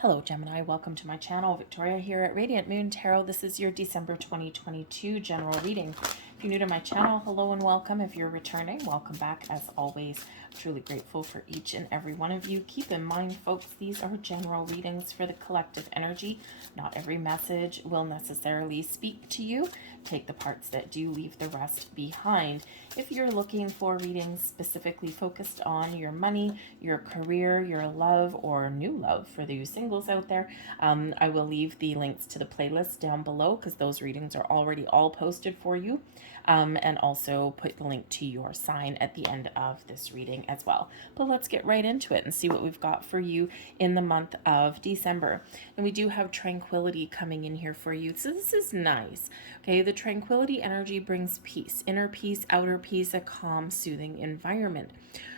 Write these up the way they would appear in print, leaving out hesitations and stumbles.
Hello Gemini, welcome to my channel. Victoria here at Radiant Moon Tarot. This is your December 2022 general reading. If you're new to my channel, hello and welcome. If you're returning, welcome back. As always, truly grateful for each and every one of you. Keep in mind, folks, these are general readings for the collective energy. Not every message will necessarily speak to you. Take the parts that do, leave the rest behind. If you're looking for readings specifically focused on your money, your career, your love, or new love for the singles out there, I will leave the links to the playlist down below because those readings are already all posted for you. And also put the link to your sign at the end of this reading as well. But let's get right into it and see what we've got for you in the month of December. And we do have tranquility coming in here for you. So this is nice. Okay, the tranquility energy brings peace, inner peace, outer peace, a calm, soothing environment.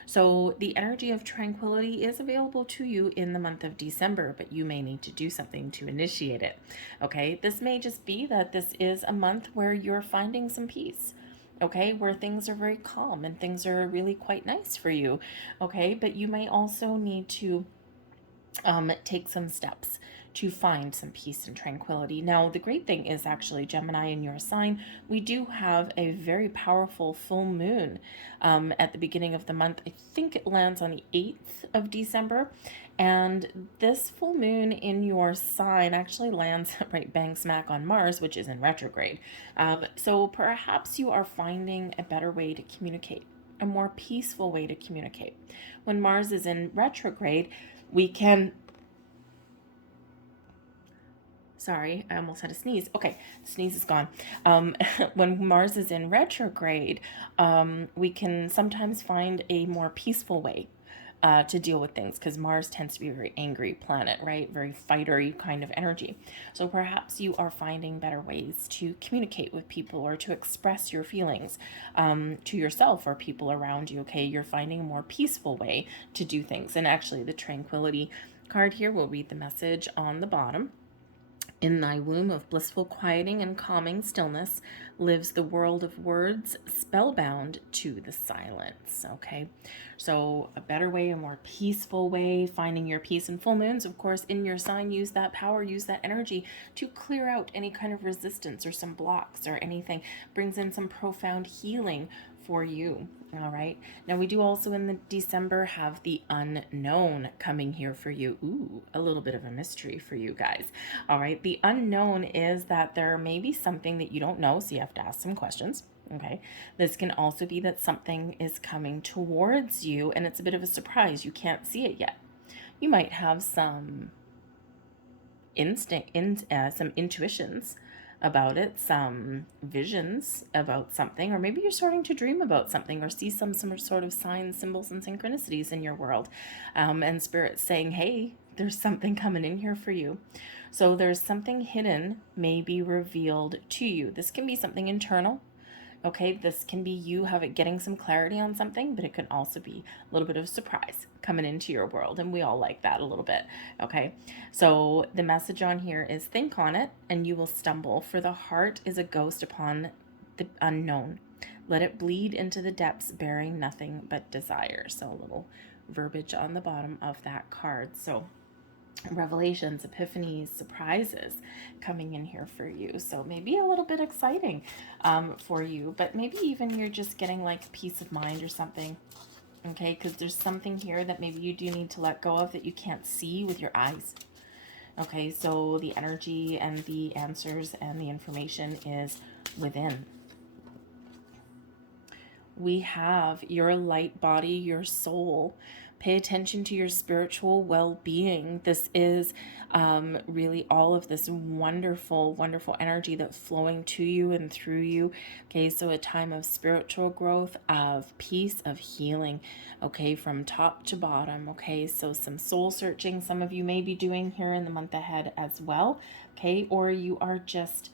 So the energy of tranquility is available to you in the month of December, but you may need to do something to initiate it. Okay, this may just be that this is a month where you're finding some peace. Okay, where things are very calm and things are really quite nice for you. Okay, but you may also need to take some steps to find some peace and tranquility. Now, the great thing is actually, Gemini, in your sign, we do have a very powerful full moon at the beginning of the month. I think it lands on the 8th of December. And this full moon in your sign actually lands right bang smack on Mars, which is in retrograde. So perhaps you are finding a better way to communicate, a more peaceful way to communicate. When Mars is in retrograde, we can... Sorry, I almost had a sneeze. Okay, the sneeze is gone. When Mars is in retrograde, we can sometimes find a more peaceful way to deal with things, because Mars tends to be a very angry planet, right? Very fightery kind of energy. So perhaps you are finding better ways to communicate with people or to express your feelings to yourself or people around you. Okay, you're finding a more peaceful way to do things. And actually, the Tranquility card here will read the message on the bottom. In thy womb of blissful quieting and calming stillness lives the world of words, spellbound to the silence. Okay, so a better way, a more peaceful way, finding your peace. And full moons, of course, in your sign, use that power, use that energy to clear out any kind of resistance or some blocks or anything. Brings in some profound healing for you. All right, now we do also in the December have the unknown coming here for you. Ooh, a little bit of a mystery for you guys. All right, the unknown is that there may be something that you don't know, so you have to ask some questions. Okay, this can also be that something is coming towards you and it's a bit of a surprise. You can't see it yet. You might have some some intuitions about it, some visions about something, or maybe you're starting to dream about something or see some sort of signs, symbols, and synchronicities in your world, and Spirit saying, hey, there's something coming in here for you. So there's something hidden may be revealed to you. This can be something internal. Okay, this can be you getting some clarity on something, but it can also be a little bit of a surprise coming into your world, and we all like that a little bit. Okay, so the message on here is think on it and you will stumble, for the heart is a ghost upon the unknown. Let it bleed into the depths, bearing nothing but desire. So a little verbiage on the bottom of that card. So revelations, epiphanies, surprises coming in here for you. So maybe a little bit exciting for you, but maybe even you're just getting like peace of mind or something. Okay, because there's something here that maybe you do need to let go of that you can't see with your eyes. Okay, so the energy and the answers and the information is within. We have your light body, your soul. Pay attention to your spiritual well-being. This is really all of this wonderful, wonderful energy that's flowing to you and through you. Okay, so a time of spiritual growth, of peace, of healing. Okay, from top to bottom. Okay, so some soul searching some of you may be doing here in the month ahead as well. Okay, or you are just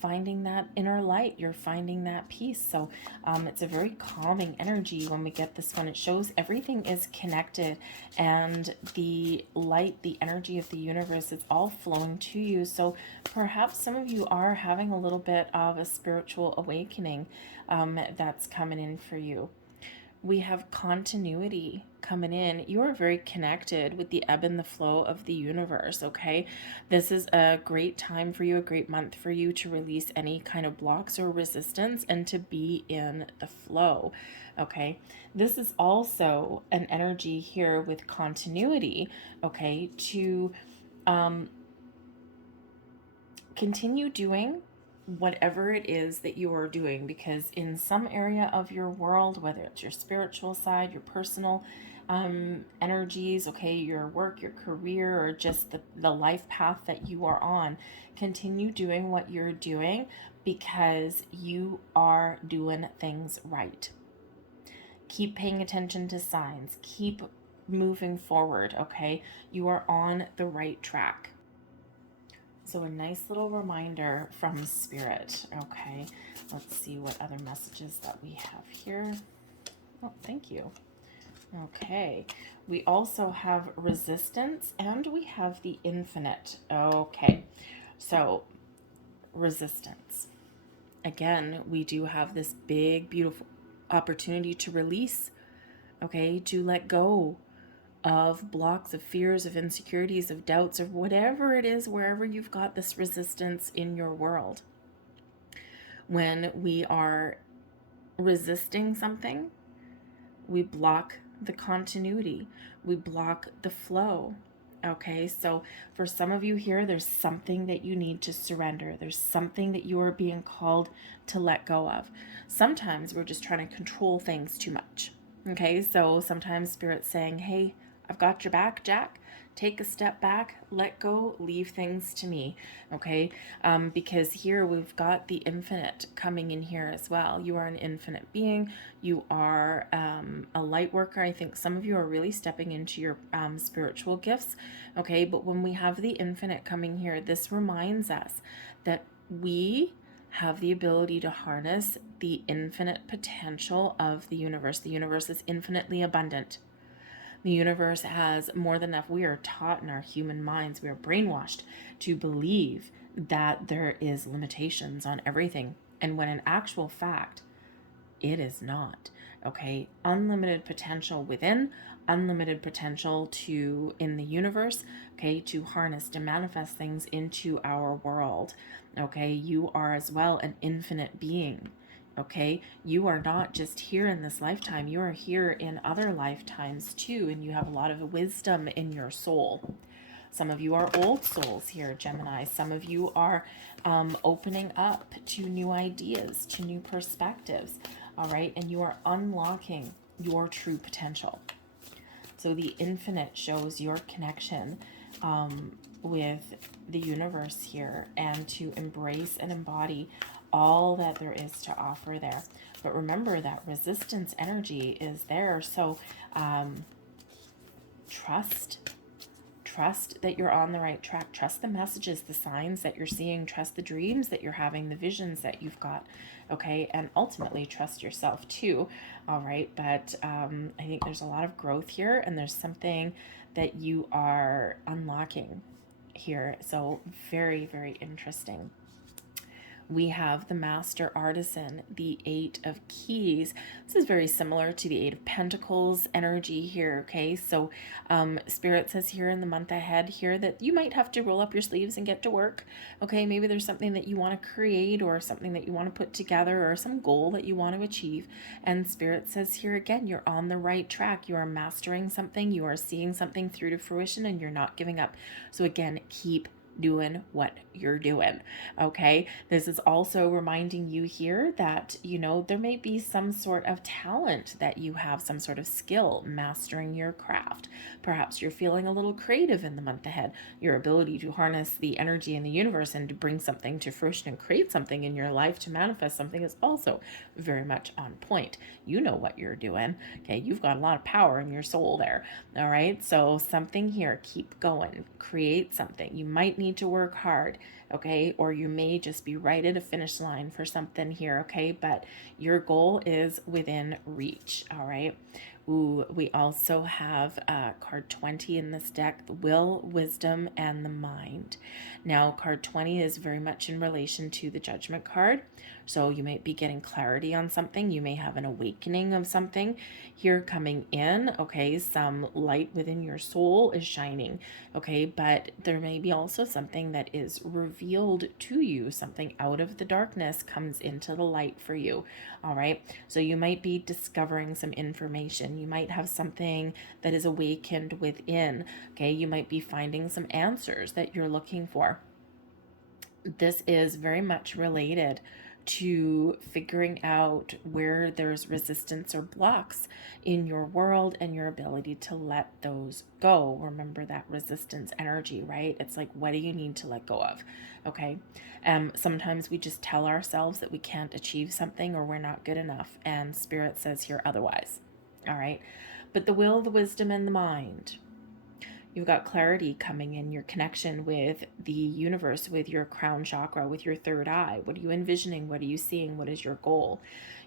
finding that inner light, you're finding that peace. So it's a very calming energy when we get this one. It shows everything is connected and the light, the energy of the universe, it's all flowing to you. So perhaps some of you are having a little bit of a spiritual awakening that's coming in for you. We have continuity coming in. You are very connected with the ebb and the flow of the universe, okay? This is a great time for you, a great month for you to release any kind of blocks or resistance and to be in the flow, okay? This is also an energy here with continuity, okay, to continue doing whatever it is that you are doing, because in some area of your world, whether it's your spiritual side, your personal energies, okay, your work, your career, or just the life path that you are on, continue doing what you're doing because you are doing things right. Keep paying attention to signs, keep moving forward, okay? You are on the right track. So a nice little reminder from Spirit, okay? Let's see what other messages that we have here. Oh, thank you. Okay, we also have resistance and we have the infinite. Okay, so resistance. Again, we do have this big, beautiful opportunity to release, okay, to let go of blocks, of fears, of insecurities, of doubts, of whatever it is, wherever you've got this resistance in your world. When we are resisting something, we block the continuity, we block the flow. Okay, so for some of you here, there's something that you need to surrender. There's something that you are being called to let go of. Sometimes we're just trying to control things too much. Okay, so sometimes Spirit's saying, hey, I've got your back, Jack. Take a step back, let go, leave things to me, okay? Because here we've got the infinite coming in here as well. You are an infinite being. You are a light worker. I think some of you are really stepping into your spiritual gifts, okay? But when we have the infinite coming here, this reminds us that we have the ability to harness the infinite potential of the universe. The universe is infinitely abundant. The universe has more than enough. We are taught in our human minds, we are brainwashed to believe that there is limitations on everything. And when in actual fact, it is not. Okay, unlimited potential within, unlimited potential to in the universe, okay, to harness, to manifest things into our world. Okay, you are as well an infinite being. Okay, you are not just here in this lifetime, you are here in other lifetimes too, and you have a lot of wisdom in your soul. Some of you are old souls here, Gemini. Some of you are opening up to new ideas, to new perspectives, all right? And you are unlocking your true potential. So the infinite shows your connection with the universe here, and to embrace and embody all that there is to offer there. But remember that resistance energy is there. So trust that you're on the right track. Trust the messages, the signs that you're seeing. Trust the dreams that you're having, the visions that you've got. Okay, and ultimately trust yourself too. All right, but I think there's a lot of growth here, and there's something that you are unlocking here. So very, very interesting. We have the Master Artisan, the Eight of Keys. This is very similar to the Eight of Pentacles energy here, okay? So Spirit says here in the month ahead here that you might have to roll up your sleeves and get to work, okay? Maybe there's something that you want to create, or something that you want to put together, or some goal that you want to achieve. And Spirit says here again, you're on the right track. You are mastering something. You are seeing something through to fruition, and you're not giving up. So again, keep doing what you're doing. Okay, this is also reminding you here that, you know, there may be some sort of talent that you have, some sort of skill mastering your craft. Perhaps you're feeling a little creative in the month ahead. Your ability to harness the energy in the universe and to bring something to fruition and create something in your life, to manifest something, is also very much on point. You know what you're doing. Okay, you've got a lot of power in your soul there. All right, so something here, keep going, create something. You might need to work hard okay? Or you may just be right at a finish line for something here, okay? But your goal is within reach, all right? Ooh, we also have card 20 in this deck, the will, wisdom, and the mind. Now, card 20 is very much in relation to the judgment card. So you might be getting clarity on something. You may have an awakening of something here coming in. Okay, some light within your soul is shining. Okay, but there may be also something that is revealed to you. Something out of the darkness comes into the light for you. All right, so you might be discovering some information. You might have something that is awakened within. Okay, you might be finding some answers that you're looking for. This is very much related to figuring out where there's resistance or blocks in your world and your ability to let those go. Remember that resistance energy, right? It's like, what do you need to let go of? Okay. Sometimes we just tell ourselves that we can't achieve something or we're not good enough, and Spirit says here otherwise. All right. But the will, the wisdom, and the mind. You've got clarity coming in, your connection with the universe, with your crown chakra, with your third eye. What are you envisioning? What are you seeing? What is your goal?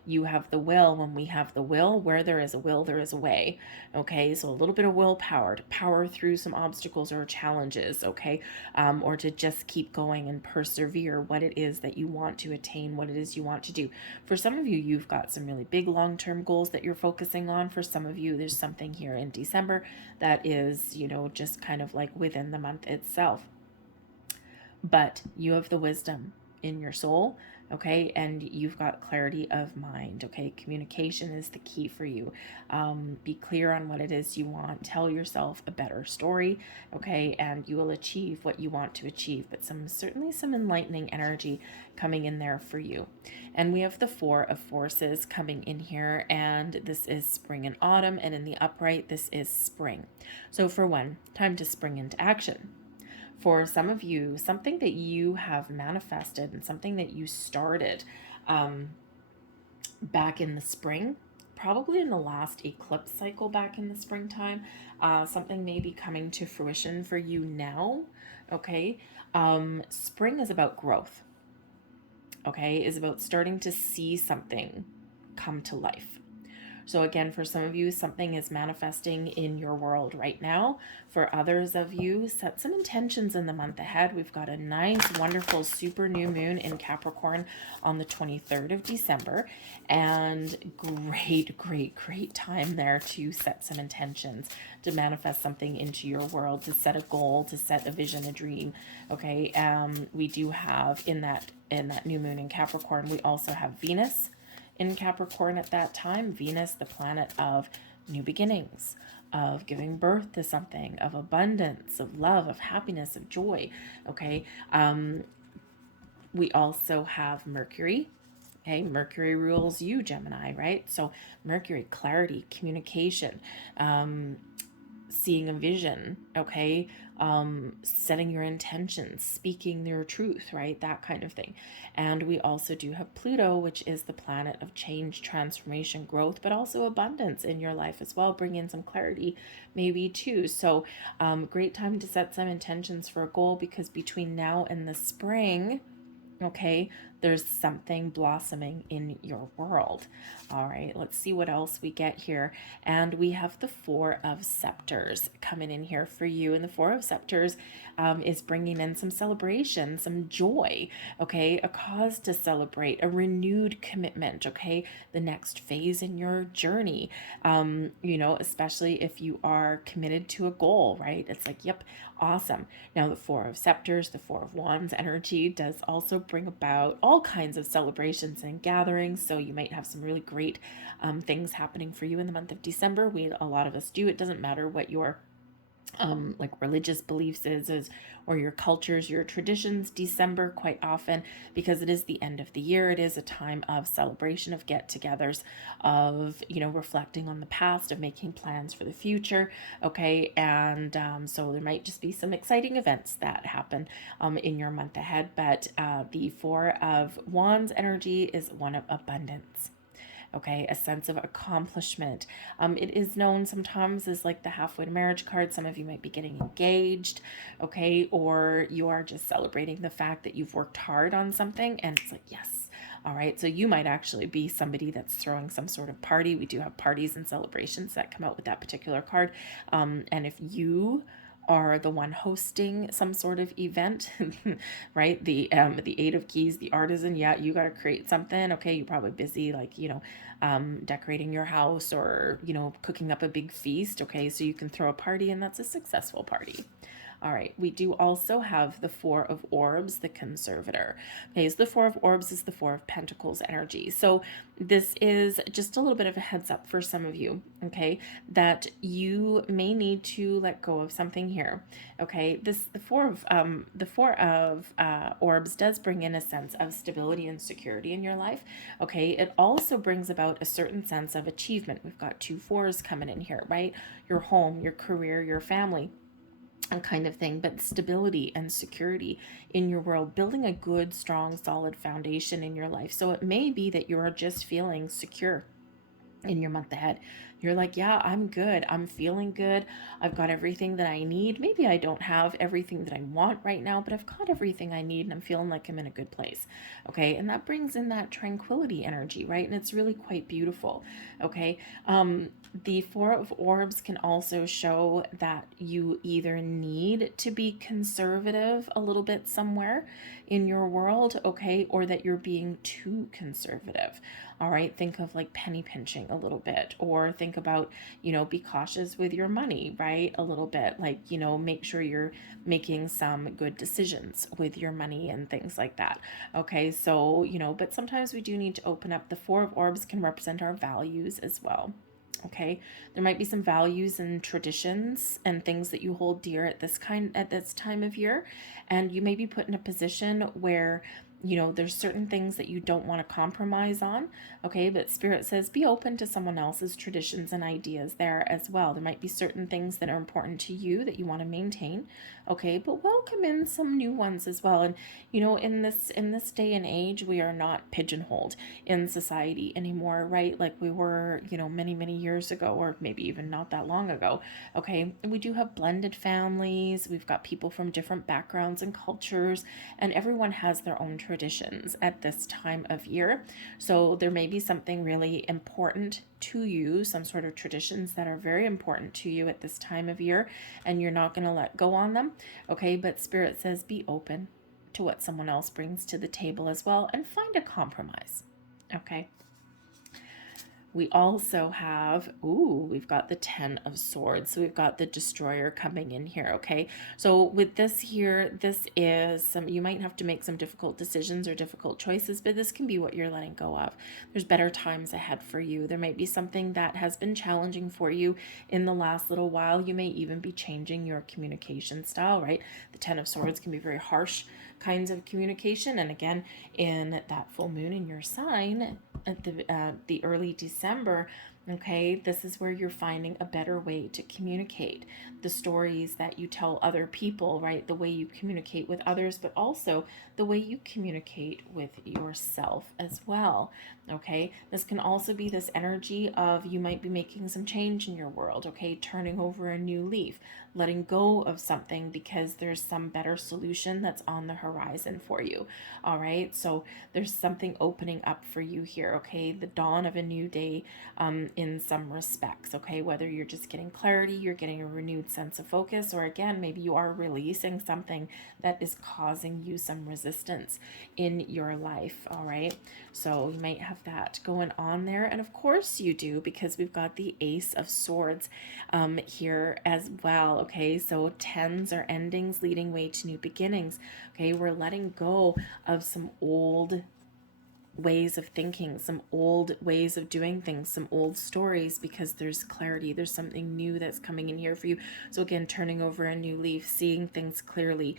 You have the will. When we have the will, where there is a will, there is a way. Okay, so a little bit of willpower to power through some obstacles or challenges, okay, or to just keep going and persevere what it is that you want to attain, what it is you want to do. For some of you, you've got some really big long-term goals that you're focusing on. For some of you, there's something here in December that is, just kind of like within the month itself. But you have the wisdom in your soul, okay, and you've got clarity of mind, okay. Communication is the key for you. Be clear on what it is you want. Tell yourself a better story, okay, and you will achieve what you want to achieve. But certainly some enlightening energy coming in there for you. And we have the Four of Forces coming in here, and this is spring and autumn, and in the upright this is spring. So for one, time to spring into action. For some of you, something that you have manifested and something that you started back in the spring, probably in the last eclipse cycle back in the springtime, something may be coming to fruition for you now, okay? Spring is about growth, okay? Is about starting to see something come to life. So again, for some of you, something is manifesting in your world right now. For others of you, set some intentions in the month ahead. We've got a nice, wonderful super new moon in Capricorn on the 23rd of December. And great time there to set some intentions, to manifest something into your world, to set a goal, to set a vision, a dream. Okay, we do have in that new moon in Capricorn, we also have Venus in Capricorn at that time. Venus, the planet of new beginnings, of giving birth to something, of abundance, of love, of happiness, of joy. Okay. We also have Mercury. Okay, Mercury rules you, Gemini, right? So Mercury, clarity, communication, seeing a vision, okay, setting your intentions, speaking your truth, right? That kind of thing. And we also do have Pluto, which is the planet of change, transformation, growth, but also abundance in your life as well. Bring in some clarity maybe too. So great time to set some intentions for a goal, because between now and the spring, okay, there's something blossoming in your world. All right, let's see what else we get here. And we have the Four of Scepters coming in here for you. And the Four of Scepters is bringing in some celebration, some joy, okay, a cause to celebrate, a renewed commitment, okay, the next phase in your journey, especially if you are committed to a goal, right? It's like, yep, awesome. Now, the Four of Scepters, the Four of Wands energy does also bring about all kinds of celebrations and gatherings. So you might have some really great things happening for you in the month of December. A lot of us do. It doesn't matter what your religious beliefs is, or your cultures, your traditions. December, quite often, because it is the end of the year, it is a time of celebration, of get-togethers, of reflecting on the past, of making plans for the future. Okay, and so there might just be some exciting events that happen in your month ahead. But the Four of Wands energy is one of abundance. okay? A sense of accomplishment. It is known sometimes as like the halfway to marriage card. Some of you might be getting engaged, okay? Or you are just celebrating the fact that you've worked hard on something and it's like, yes. All right, so you might actually be somebody that's throwing some sort of party. We do have parties and celebrations that come out with that particular card. And if you are the one hosting some sort of event, right? The Eight of Keys, the artisan, yeah, you got to create something. Okay, you're probably busy, like, decorating your house or, cooking up a big feast. Okay, so you can throw a party and that's a successful party. All right, we do also have the Four of Orbs, the Conservator. Okay, so the Four of Orbs is the Four of Pentacles energy. So this is just a little bit of a heads up for some of you, okay, that you may need to let go of something here. Okay, the Four of Orbs does bring in a sense of stability and security in your life. Okay, it also brings about a certain sense of achievement. We've got two fours coming in here, right? Your home, your career, your family, kind of thing, but stability and security in your world, building a good, strong, solid foundation in your life. So it may be that you're just feeling secure in your month ahead. You're like, yeah, I'm good. I'm feeling good. I've got everything that I need. Maybe I don't have everything that I want right now, but I've got everything I need and I'm feeling like I'm in a good place. Okay. And that brings in that tranquility energy, right? And it's really quite beautiful. Okay. The Four of Orbs can also show that you either need to be conservative a little bit somewhere in your world, okay, or that you're being too conservative. All right, think of like penny pinching a little bit, or think about, be cautious with your money, right? A little bit, like, make sure you're making some good decisions with your money and things like that. Okay, so, but sometimes we do need to open up. The Four of Orbs can represent our values as well. Okay, there might be some values and traditions and things that you hold dear at this time of year, and you may be put in a position where there's certain things that you don't want to compromise on. Okay, but Spirit says be open to someone else's traditions and ideas there as well. There might be certain things that are important to you that you want to maintain. Okay, but welcome in some new ones as well. And in this day and age, we are not pigeonholed in society anymore, right? Like we were, many years ago, or maybe even not that long ago. Okay, we do have blended families. We've got people from different backgrounds and cultures, and everyone has their own traditions at this time of year. So there may be something really important to you, some sort of traditions that are very important to you at this time of year, and you're not going to let go on them. Okay, but Spirit says be open to what someone else brings to the table as well and find a compromise. Okay. We also have, we've got the Ten of Swords. So we've got the Destroyer coming in here, okay? So with this here, this is you might have to make some difficult decisions or difficult choices, but this can be what you're letting go of. There's better times ahead for you. There might be something that has been challenging for you in the last little while. You may even be changing your communication style, right? The Ten of Swords can be very harsh kinds of communication, and again, in that full moon in your sign at the early December, okay, this is where you're finding a better way to communicate. The stories that you tell other people, right? The way you communicate with others, but also the way you communicate with yourself as well. Okay, this can also be this energy of you might be making some change in your world, okay, turning over a new leaf, letting go of something because there's some better solution that's on the horizon for you. All right, so there's something opening up for you here, okay, the dawn of a new day in some respects, okay, whether you're just getting clarity, you're getting a renewed sense of focus, or again, maybe you are releasing something that is causing you some resistance in your life. All right, so you might have that going on there, and of course you do, because we've got the Ace of Swords here as well. Okay, so tens are endings leading way to new beginnings. Okay, we're letting go of some old ways of thinking, some old ways of doing things, some old stories, because there's clarity, there's something new that's coming in here for you. So again, turning over a new leaf, seeing things clearly,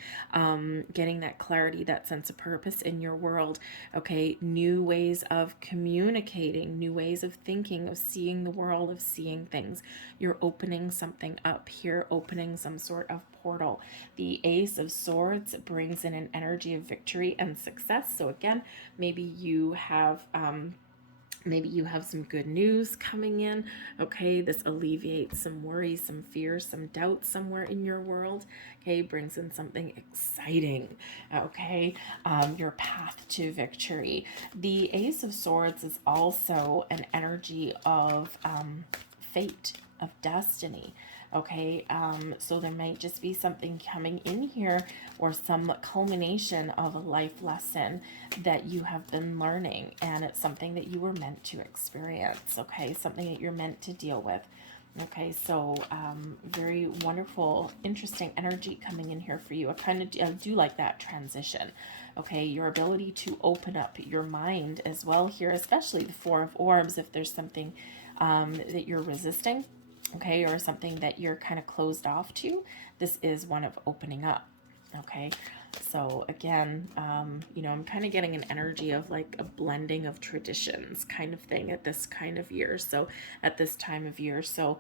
getting that clarity, that sense of purpose in your world. Okay, new ways of communicating, new ways of thinking, of seeing the world, of seeing things. You're opening something up here, opening some sort of portal. The Ace of Swords brings in an energy of victory and success. So again, maybe you have Maybe you have some good news coming in. Okay, this alleviates some worries, some fears, some doubts somewhere in your world. Okay, brings in something exciting. Okay, your path to victory. The Ace of Swords is also an energy of fate, of destiny. Okay, so there might just be something coming in here, or some culmination of a life lesson that you have been learning, and it's something that you were meant to experience. Okay, something that you're meant to deal with. Okay, so very wonderful, interesting energy coming in here for you. I do like that transition. Okay, your ability to open up your mind as well here, especially the Four of Orbs, if there's something that you're resisting, okay, or something that you're kind of closed off to. This is one of opening up. Okay, so again, you know, I'm kind of getting an energy of like a blending of traditions kind of thing at this kind of year. So at this time of year, so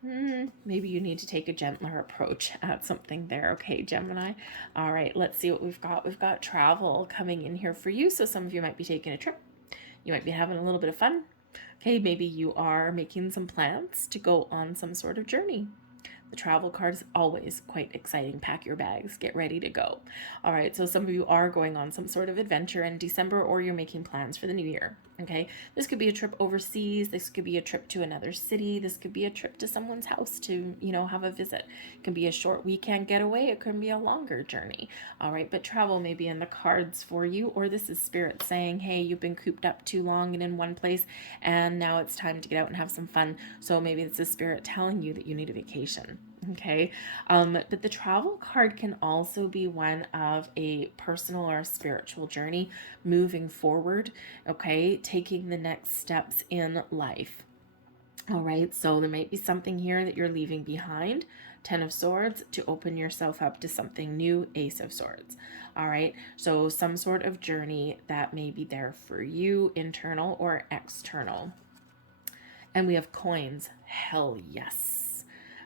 maybe you need to take a gentler approach at something there. Okay, Gemini. All right, let's see what we've got. We've got travel coming in here for you. So some of you might be taking a trip. You might be having a little bit of fun. Okay, maybe you are making some plans to go on some sort of journey. The travel card is always quite exciting. Pack your bags, get ready to go. All right, so some of you are going on some sort of adventure in December, or you're making plans for the new year. Okay, this could be a trip overseas. This could be a trip to another city. This could be a trip to someone's house to, you know, have a visit. It can be a short weekend getaway. It can be a longer journey. All right, but travel may be in the cards for you, or this is Spirit saying, hey, you've been cooped up too long and in one place, and now it's time to get out and have some fun. So maybe it's a Spirit telling you that you need a vacation. Okay, but the travel card can also be one of a personal or a spiritual journey moving forward. Okay, taking the next steps in life. All right, so there might be something here that you're leaving behind. Ten of Swords, to open yourself up to something new. Ace of Swords. All right, so some sort of journey that may be there for you, internal or external. And we have coins. Hell yes.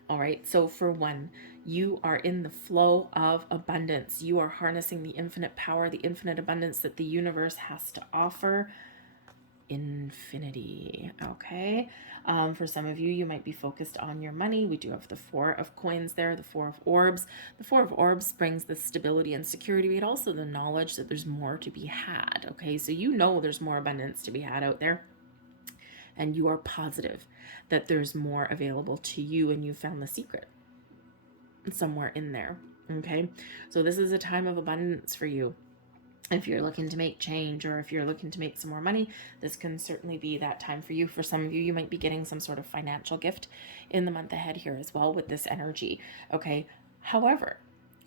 All right, so for one, you are in the flow of abundance. You are harnessing the infinite power, the infinite abundance that the universe has to offer. Infinity. Okay, for some of you, you might be focused on your money. We do have the Four of Coins there, the Four of Orbs. The Four of Orbs brings the stability and security, but also the knowledge that there's more to be had. Okay, so you know there's more abundance to be had out there, and you are positive that there's more available to you, and you found the secret somewhere in there. Okay, so this is a time of abundance for you. If you're looking to make change, or if you're looking to make some more money, this can certainly be that time for you. For some of you, you might be getting some sort of financial gift in the month ahead here as well with this energy. Okay, however,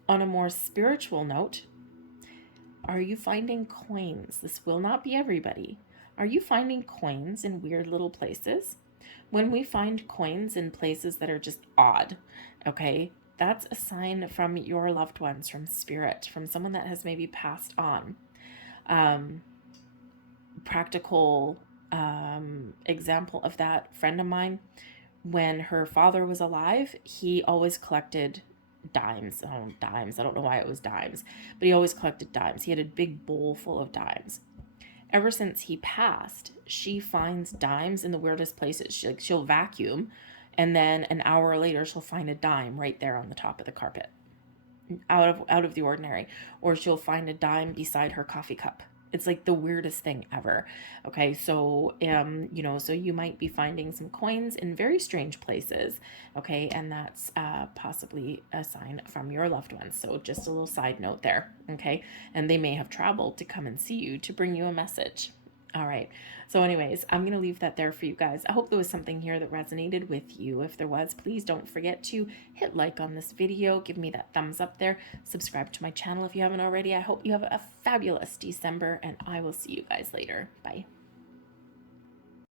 on a more spiritual note, are you finding coins? This will not be everybody. Are you finding coins in weird little places? When we find coins in places that are just odd, okay, that's a sign from your loved ones, from spirit, from someone that has maybe passed on. Practical example of that, friend of mine, when her father was alive, he always collected dimes. Oh, dimes. I don't know why it was dimes, but he always collected dimes. He had a big bowl full of dimes. Ever since he passed, she finds dimes in the weirdest places. She'll vacuum, and then an hour later, she'll find a dime right there on the top of the carpet, out of the ordinary. Or she'll find a dime beside her coffee cup. It's like the weirdest thing ever. Okay, so you know, so you might be finding some coins in very strange places. Okay, and that's possibly a sign from your loved ones. So just a little side note there. Okay, and they may have traveled to come and see you to bring you a message. All right. So anyways, I'm going to leave that there for you guys. I hope there was something here that resonated with you. If there was, please don't forget to hit like on this video. Give me that thumbs up there. Subscribe to my channel if you haven't already. I hope you have a fabulous December, and I will see you guys later. Bye.